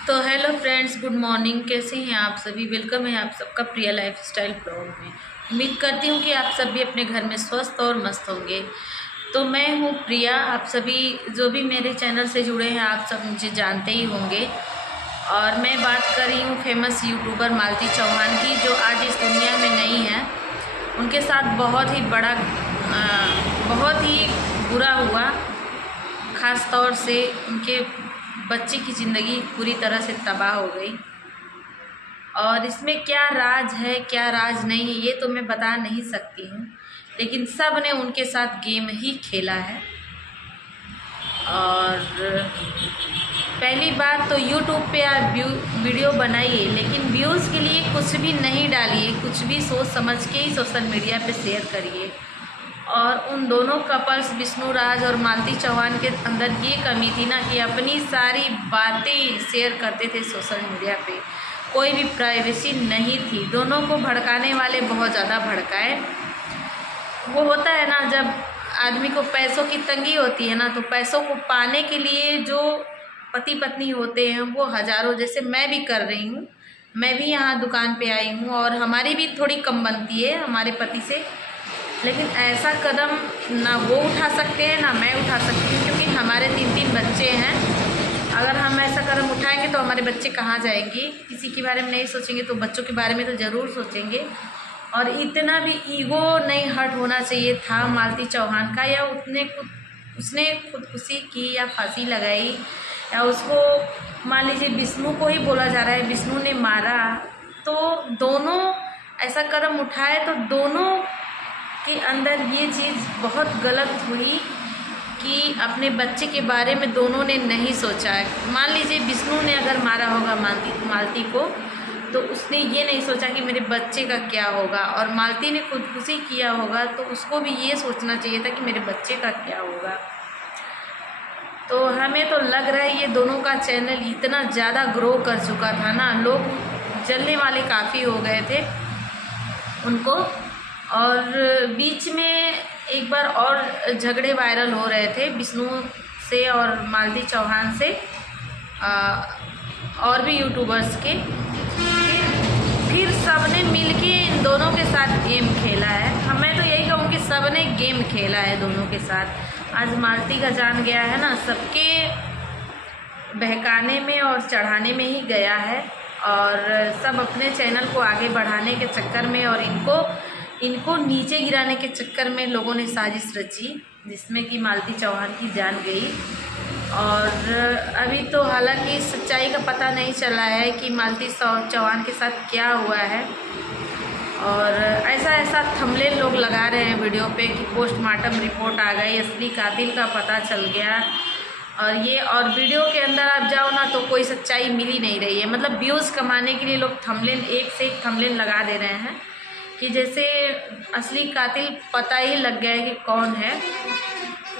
तो hello friends, good morning. कैसे हैं आप सभी? वेलकम है आप सबका प्रिया लाइफस्टाइल ब्लॉग में। उम्मीद करती हूँ कि आप सभी अपने घर में स्वस्थ और मस्त होंगे। तो मैं हूँ प्रिया। आप सभी जो भी मेरे चैनल से जुड़े हैं आप सब मुझे जानते ही होंगे। और मैं बात कर रही हूँ फेमस यूट्यूबर मालती चौहान की, जो आज इस दुनिया में नहीं है। उनके साथ बहुत ही बुरा हुआ। ख़ास तौर से उनके बच्चे की ज़िंदगी पूरी तरह से तबाह हो गई। और इसमें क्या राज है क्या राज नहीं है ये तो मैं बता नहीं सकती हूँ, लेकिन सब ने उनके साथ गेम ही खेला है। और पहली बात तो यूट्यूब पे आप वीडियो बनाइए, लेकिन व्यूज़ के लिए कुछ भी नहीं डालिए, कुछ भी सोच समझ के ही सोशल मीडिया पे शेयर करिए। और उन दोनों कपल्स विष्णु राज और मालती चौहान के अंदर ये कमी थी ना कि अपनी सारी बातें शेयर करते थे सोशल मीडिया पे, कोई भी प्राइवेसी नहीं थी। दोनों को भड़काने वाले बहुत ज़्यादा भड़काए। वो होता है ना, जब आदमी को पैसों की तंगी होती है ना, तो पैसों को पाने के लिए जो पति पत्नी होते हैं वो हज़ारों, जैसे मैं भी कर रही हूँ, मैं भी यहाँ दुकान पे आई हूँ और हमारी भी थोड़ी कम बनती है हमारे पति से, लेकिन ऐसा कदम ना वो उठा सकते हैं ना मैं उठा सकती हूँ, क्योंकि हमारे 3-3 बच्चे हैं। अगर हम ऐसा कदम उठाएंगे तो हमारे बच्चे कहाँ जाएंगे? किसी के बारे में नहीं सोचेंगे तो बच्चों के बारे में तो ज़रूर सोचेंगे। और इतना भी ईगो नहीं हर्ट होना चाहिए था मालती चौहान का, या उसने खुदकुशी की या फांसी लगाई, या उसको मान लीजिए विष्णु को ही बोला जा रहा है विष्णु ने मारा। तो दोनों ऐसा कदम उठाए तो दोनों के अंदर ये चीज़ बहुत गलत हुई कि अपने बच्चे के बारे में दोनों ने नहीं सोचा है। मान लीजिए विष्णु ने अगर मारा होगा मालती को, तो उसने ये नहीं सोचा कि मेरे बच्चे का क्या होगा, और मालती ने खुदकुशी किया होगा तो उसको भी ये सोचना चाहिए था कि मेरे बच्चे का क्या होगा। तो हमें तो लग रहा है ये दोनों का चैनल इतना ज़्यादा ग्रो कर चुका था ना, लोग जलने वाले काफ़ी हो गए थे उनको। और बीच में एक बार और झगड़े वायरल हो रहे थे विष्णु से और मालती चौहान से, और भी यूट्यूबर्स के। फिर सबने मिलके इन दोनों के साथ गेम खेला है। मैं तो यही कहूँ कि सबने गेम खेला है दोनों के साथ। आज मालती का जान गया है ना, सबके बहकाने में और चढ़ाने में ही गया है। और सब अपने चैनल को आगे बढ़ाने के चक्कर में और इनको नीचे गिराने के चक्कर में लोगों ने साजिश रची, जिसमें कि मालती चौहान की जान गई। और अभी तो हालांकि सच्चाई का पता नहीं चला है कि मालती चौहान के साथ क्या हुआ है। और ऐसा थंबनेल लोग लगा रहे हैं वीडियो पे कि पोस्टमार्टम रिपोर्ट आ गई, असली कातिल का पता चल गया। और वीडियो के अंदर आप जाओ ना तो कोई सच्चाई मिल ही नहीं रही है। मतलब व्यूज़ कमाने के लिए लोग थंबनेल एक से एक थंबनेल लगा दे रहे हैं कि जैसे असली कातिल पता ही लग गया है कि कौन है।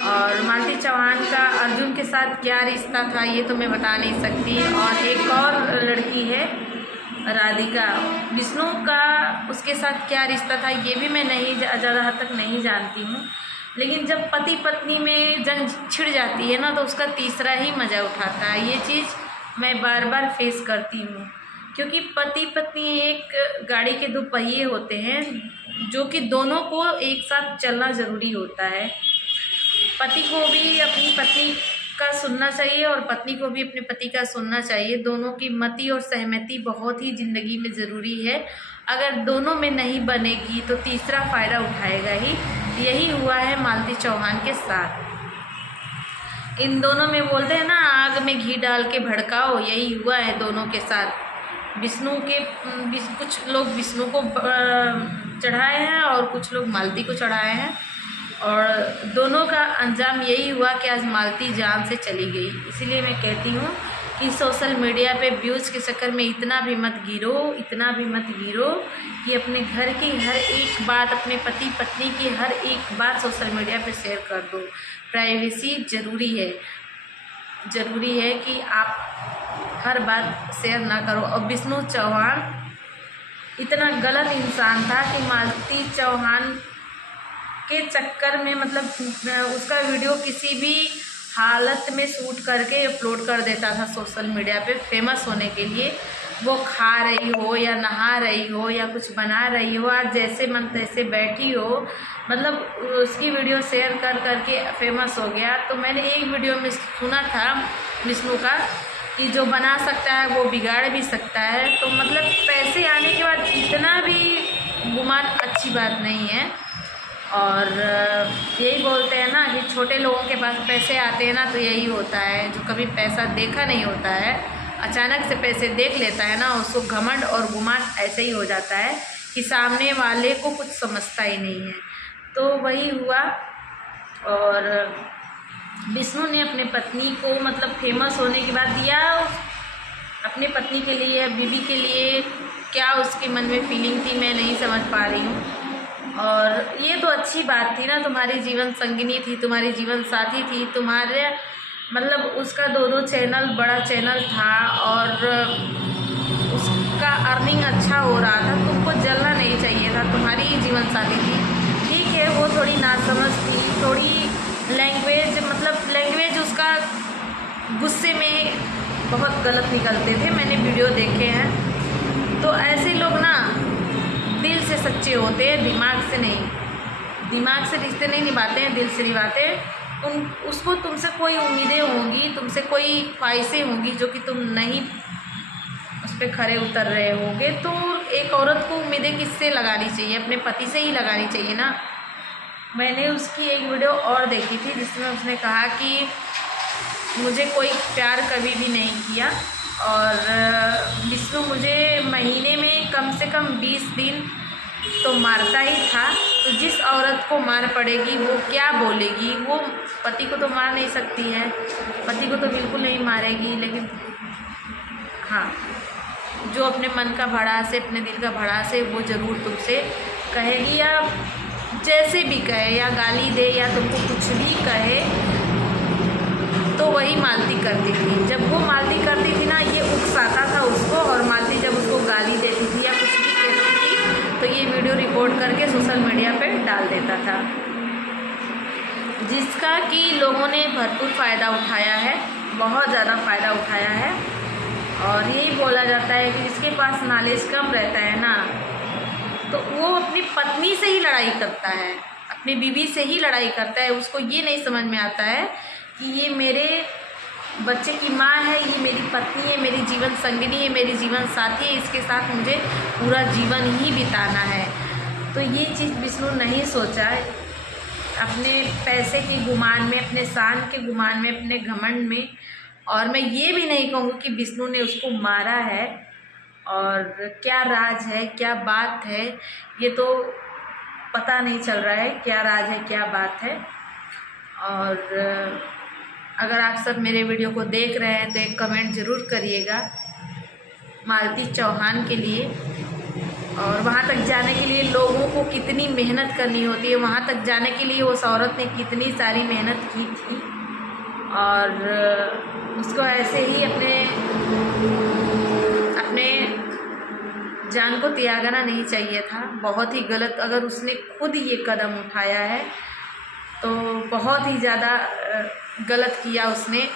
और मालती चौहान का अर्जुन के साथ क्या रिश्ता था ये तो मैं बता नहीं सकती। और एक और लड़की है राधिका, विष्णु का उसके साथ क्या रिश्ता था ये भी मैं नहीं ज़्यादा हद तक नहीं जानती हूँ। लेकिन जब पति पत्नी में जंग छिड़ जाती है ना तो उसका तीसरा ही मज़ा उठाता है। ये चीज़ मैं बार बार फेस करती हूँ, क्योंकि पति पत्नी एक गाड़ी के दो पहिए होते हैं, जो कि दोनों को एक साथ चलना ज़रूरी होता है। पति को भी अपनी पत्नी का सुनना चाहिए और पत्नी को भी अपने पति का सुनना चाहिए। दोनों की मति और सहमति बहुत ही ज़िंदगी में ज़रूरी है। अगर दोनों में नहीं बनेगी तो तीसरा फ़ायदा उठाएगा ही। यही हुआ है मालती चौहान के साथ। इन दोनों में बोलते हैं ना, आग में घी डाल के भड़काओ, यही हुआ है दोनों के साथ। कुछ लोग विष्णु को चढ़ाए हैं और कुछ लोग मालती को चढ़ाए हैं, और दोनों का अंजाम यही हुआ कि आज मालती जान से चली गई। इसीलिए मैं कहती हूँ कि सोशल मीडिया पे व्यूज़ के चक्कर में इतना भी मत गिरो कि अपने घर की हर एक बात, अपने पति पत्नी की हर एक बात सोशल मीडिया पे शेयर कर दो। प्राइवेसी ज़रूरी है कि आप हर बात शेयर ना करो। और विष्णु चौहान इतना गलत इंसान था कि मालती चौहान के चक्कर में, मतलब उसका वीडियो किसी भी हालत में शूट करके अपलोड कर देता था सोशल मीडिया पे फेमस होने के लिए। वो खा रही हो या नहा रही हो या कुछ बना रही हो, आज जैसे मन तैसे बैठी हो, मतलब उसकी वीडियो शेयर कर करके फेमस हो गया। तो मैंने एक वीडियो में सुना था विष्णु का कि जो बना सकता है वो बिगाड़ भी सकता है। तो मतलब पैसे आने के बाद इतना भी गुमान अच्छी बात नहीं है। और यही बोलते हैं ना कि छोटे लोगों के पास पैसे आते हैं ना तो यही होता है, जो कभी पैसा देखा नहीं होता है अचानक से पैसे देख लेता है ना, उसको घमंड और गुमान ऐसे ही हो जाता है कि सामने वाले को कुछ समझता ही नहीं है। तो वही हुआ। और विष्णु ने अपने पत्नी को मतलब फेमस होने के बाद या अपने पत्नी के लिए, बीवी के लिए क्या उसके मन में फीलिंग थी मैं नहीं समझ पा रही हूँ। और ये तो अच्छी बात थी ना, तुम्हारी जीवन संगिनी थी, तुम्हारी जीवन साथी थी, तुम्हारे मतलब उसका 2-2 चैनल, बड़ा चैनल था और उसका अर्निंग अच्छा हो रहा था, तुमको जलना नहीं चाहिए था, तुम्हारी ही जीवन साथी थी। ठीक है, वो थोड़ी नासमझ थी, थोड़ी लैंग्वेज उसका गुस्से में बहुत गलत निकलते थे, मैंने वीडियो देखे हैं। तो ऐसे लोग ना दिल से सच्चे होते हैं, दिमाग से नहीं। दिमाग से रिश्ते नहीं निभाते हैं, दिल से निभाते हैं। उसको तुमसे कोई उम्मीदें होंगी, तुमसे कोई ख्वाहिशें होंगी जो कि तुम नहीं उस पर खरे उतर रहे होगे। तो एक औरत को उम्मीदें किससे लगानी चाहिए? अपने पति से ही लगानी चाहिए ना। मैंने उसकी एक वीडियो और देखी थी जिसमें उसने कहा कि मुझे कोई प्यार कभी भी नहीं किया और विष्णु मुझे महीने में कम से कम 20 दिन तो मारता ही था। तो जिस औरत को मार पड़ेगी वो क्या बोलेगी? वो पति को तो मार नहीं सकती है, पति को तो बिल्कुल नहीं मारेगी, लेकिन हाँ, जो अपने मन का भड़ास है, अपने दिल का भड़ास है, वो ज़रूर तुमसे कहेगी, या जैसे भी कहे, या गाली दे या तुमको कुछ भी कहे। तो वही मालती करती थी। जब वो मालती करती थी ना, ये उकसाता था उसको, और मालती जब उसको गाली देती थी या कुछ भी कहती थी तो ये वीडियो रिकॉर्ड करके सोशल मीडिया पे डाल देता था, जिसका कि लोगों ने भरपूर फ़ायदा उठाया है, बहुत ज़्यादा फ़ायदा उठाया है। और यही बोला जाता है कि जिसके पास नॉलेज कम रहता है ना, तो वो अपनी पत्नी से ही लड़ाई करता है, अपनी बीवी से ही लड़ाई करता है। उसको ये नहीं समझ में आता है कि ये मेरे बच्चे की माँ है, ये मेरी पत्नी है, मेरी जीवन संगिनी है, मेरी जीवन साथी है, इसके साथ मुझे पूरा जीवन ही बिताना है। तो ये चीज़ विष्णु नहीं सोचा अपने पैसे के गुमान में, अपने शान के गुमान में, अपने घमंड में। और मैं ये भी नहीं कहूँगी कि विष्णु ने उसको मारा है। और क्या राज है, क्या बात है, ये तो पता नहीं चल रहा है क्या राज है, क्या बात है। और अगर आप सब मेरे वीडियो को देख रहे हैं तो एक कमेंट ज़रूर करिएगा मालती चौहान के लिए। और वहाँ तक जाने के लिए लोगों को कितनी मेहनत करनी होती है, वहाँ तक जाने के लिए उस औरत ने कितनी सारी मेहनत की थी। और उसको ऐसे ही अपने जान को त्यागना नहीं चाहिए था। बहुत ही गलत, अगर उसने खुद ये कदम उठाया है तो बहुत ही ज़्यादा गलत किया उसने।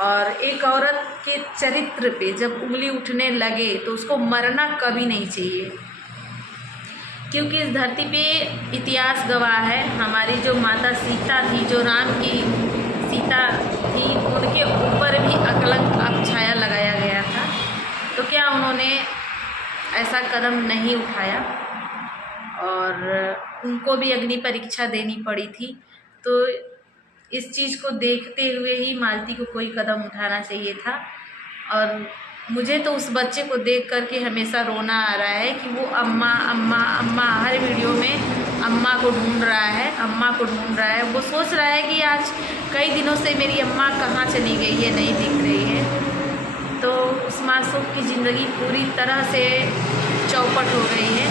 और एक औरत के चरित्र पे जब उंगली उठने लगे तो उसको मरना कभी नहीं चाहिए, क्योंकि इस धरती पे इतिहास गवाह है। हमारी जो माता सीता थी, जो राम की सीता थी, उनके ऊपर भी अकलंक अपछाया लगाया गया था। तो क्या उन्होंने ऐसा कदम नहीं उठाया? और उनको भी अग्नि परीक्षा देनी पड़ी थी। तो इस चीज़ को देखते हुए ही मालती को कोई कदम उठाना चाहिए था। और मुझे तो उस बच्चे को देख कर के हमेशा रोना आ रहा है कि वो अम्मा अम्मा अम्मा, हर वीडियो में अम्मा को ढूंढ रहा है, अम्मा को ढूंढ रहा है। वो सोच रहा है कि आज कई दिनों से मेरी अम्मा कहाँ चली गई है, नहीं दिख रही है। तो उस मासूम की ज़िंदगी पूरी तरह से चौपट हो गई है,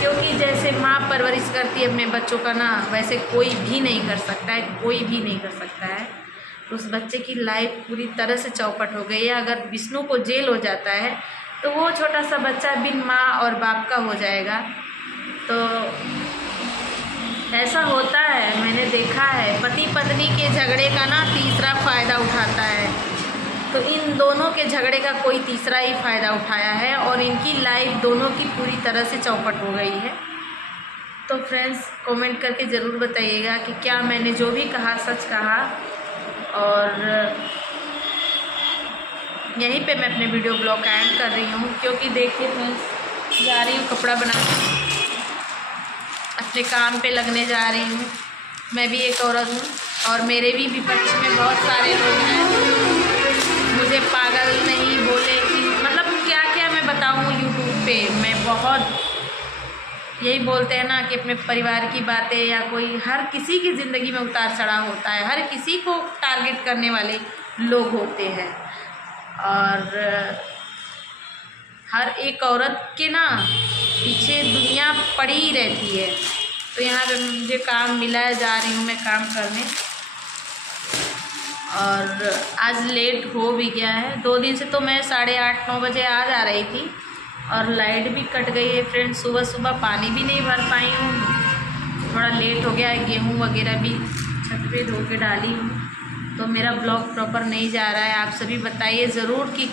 क्योंकि जैसे माँ परवरिश करती है अपने बच्चों का ना, वैसे कोई भी नहीं कर सकता है, कोई भी नहीं कर सकता है। तो उस बच्चे की लाइफ पूरी तरह से चौपट हो गई है। अगर विष्णु को जेल हो जाता है तो वो छोटा सा बच्चा बिन माँ और बाप का हो जाएगा। तो ऐसा होता है, मैंने देखा है, पति पत्नी के झगड़े का ना तीसरा फ़ायदा उठाता है। तो इन दोनों के झगड़े का कोई तीसरा ही फ़ायदा उठाया है और इनकी लाइफ दोनों की पूरी तरह से चौपट हो गई है। तो फ्रेंड्स कमेंट करके ज़रूर बताइएगा कि क्या मैंने जो भी कहा सच कहा। और यहीं पे मैं अपने वीडियो ब्लॉग का एंड कर रही हूँ, क्योंकि देखिए फ्रेंड्स जा रही हूँ कपड़ा बनाने, अपने काम पे लगने जा रही हूँ। मैं भी एक औरत हूँ और मेरे भी विपक्ष में बहुत सारे लोग हैं, मुझे पागल नहीं बोले कि मतलब क्या क्या मैं बताऊँ यूट्यूब पे। मैं बहुत यही बोलते हैं ना कि अपने परिवार की बातें या कोई हर किसी की ज़िंदगी में उतार चढ़ाव होता है, हर किसी को टारगेट करने वाले लोग होते हैं और हर एक औरत के ना पीछे दुनिया पड़ी ही रहती है। तो यहाँ पे मुझे काम मिला है, जा रही हूँ मैं काम करने और आज लेट हो भी गया है। 2 दिन से तो मैं 8:30-9 बजे आ जा रही थी और लाइट भी कट गई है फ्रेंड्स। सुबह सुबह पानी भी नहीं भर पाई हूँ, थोड़ा लेट हो गया है। गेहूँ वगैरह भी छत पे धो के डाली हूँ, तो मेरा ब्लॉग प्रॉपर नहीं जा रहा है। आप सभी बताइए ज़रूर कि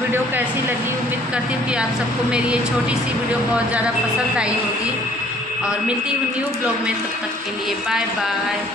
वीडियो कैसी लगी। उम्मीद करती हूँ कि आप सबको मेरी ये छोटी सी वीडियो बहुत ज़्यादा पसंद आई होगी और मिलती हूँ न्यू ब्लॉग में। तब तक के लिए बाय बाय।